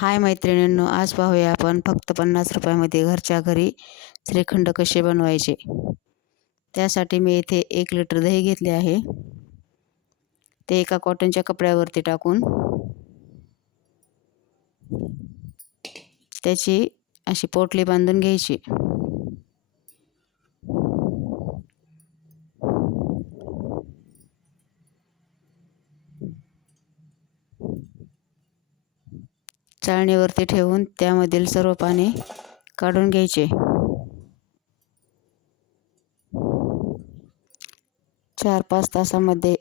हाय मैत्रिणींनो, आज पाहूया आपण फक्त 50 रुपयामध्ये घरच्या घरी श्रीखंड कसे बनवायचे। त्यासाठी मी इथे 1 लिटर दही घेतले आहे। ते एका कॉटनच्या कपड्यावरती टाकून त्याची अशी पोटली बांधून घ्यायची। चाळणीवरती ठेवून त्यामधील सर्व पाणी काढून घ्यायचे। 4-5 तासामध्ये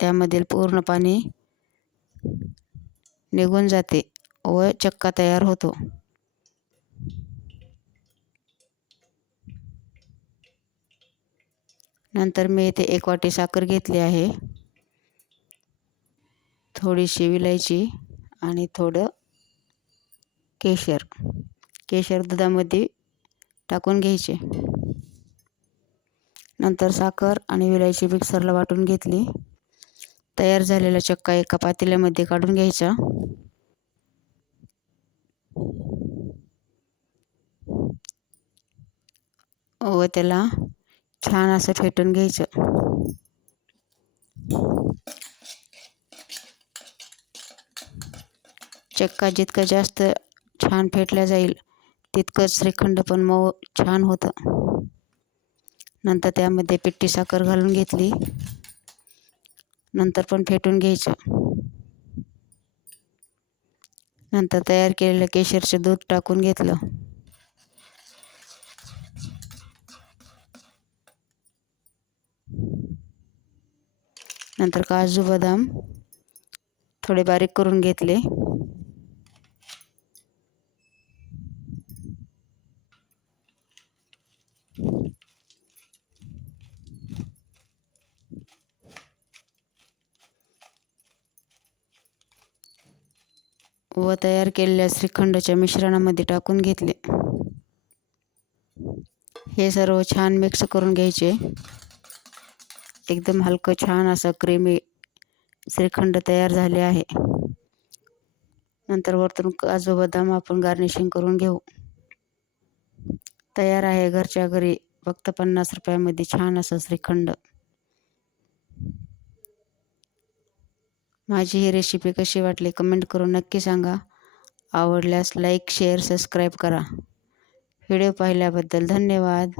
त्यामधील पूर्ण पाणी निघून जाते व चक्का तयार होतो। नंतर मी इथे 1 वाटी साखर घेतली आहे, थोडीशी विलायची आणि थोडं केशर दुधामध्ये टाकून घ्यायचे। नंतर साखर आणि विलायची मिक्सरला वाटून घेतली। तयार झालेला चक्का एका पातेल्यामध्ये काढून घ्यायचा व त्याला छान असं फेटून घ्यायचं। चक्का जितका जास्त छान फेटला जाईल तितकंच श्रीखंड पण मऊ छान होतं। नंतर त्यामध्ये पिठी साखर घालून घेतली, नंतर पण फेटून घ्यायचं। नंतर तयार केलेलं केशरचे दूध टाकून घेतलं। नंतर काजू बदाम थोडे बारीक करून घेतले। व तयार केलेल्या श्रीखंडाच्या मिश्रणामध्ये टाकून घेतले। हे सर्व छान मिक्स करून घ्यायचे। एकदम हलकं छान असं क्रीमी श्रीखंड तयार झाले आहे। नंतर वरतून काजू बदाम आपण गार्निशिंग करून घेऊ। तयार आहे घरच्या घरी फक्त 50 रुपयामध्ये छान असं श्रीखंड। माझी ही रेसिपी कशी वाटली कमेंट करून नक्की सांगा। आवडल्यास लाईक, शेअर, सबस्क्राईब करा। व्हिडिओ पाहिल्याबद्दल धन्यवाद।